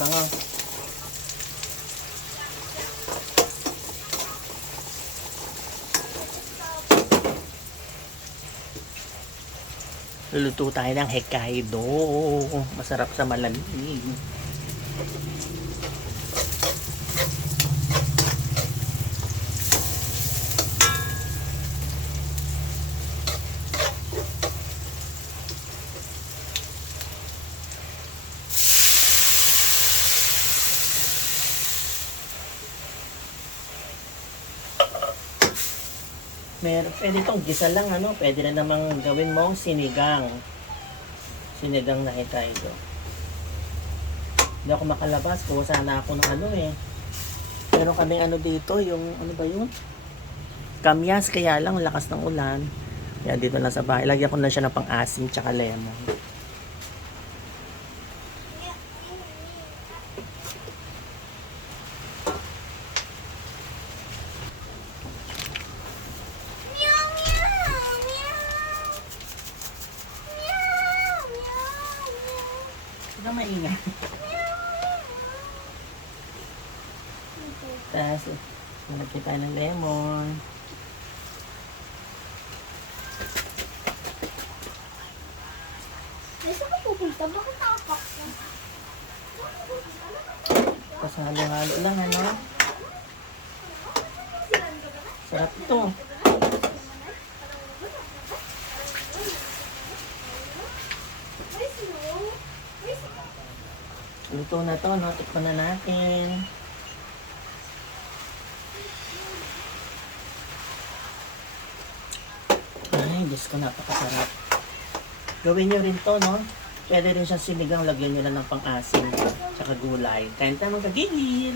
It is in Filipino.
Luluto tayo ng Hokkaido. Masarap sa malamig. Meron, pwede itong gisa lang, ano, pwede na namang gawin mong sinigang. Sinigang na Hokkaido. Hindi ako makalabas, kuha sana ako ng ano eh. Meron kaming ano dito, yung, ano ba yun? Kamyas, kaya lang, lakas ng ulan. Kaya dito lang sa bahay. Lagyan ko na siya ng pang-asim tsaka lemon. Kang maingay. Tapos, nalagyan tayo ng lemon. Saan ka pupunta? Bakit nakapak ka? Tapos halo-halo lang, ano? Sarap ito. Ay, Luto na to, no? Tikman na natin. Ay, Diyos ko, napakasarap. Gawin nyo rin to, no? Pwede rin siyang sinigang, lagyan nyo lang ng pang-asim, tsaka gulay. Kain tayo magkagigil.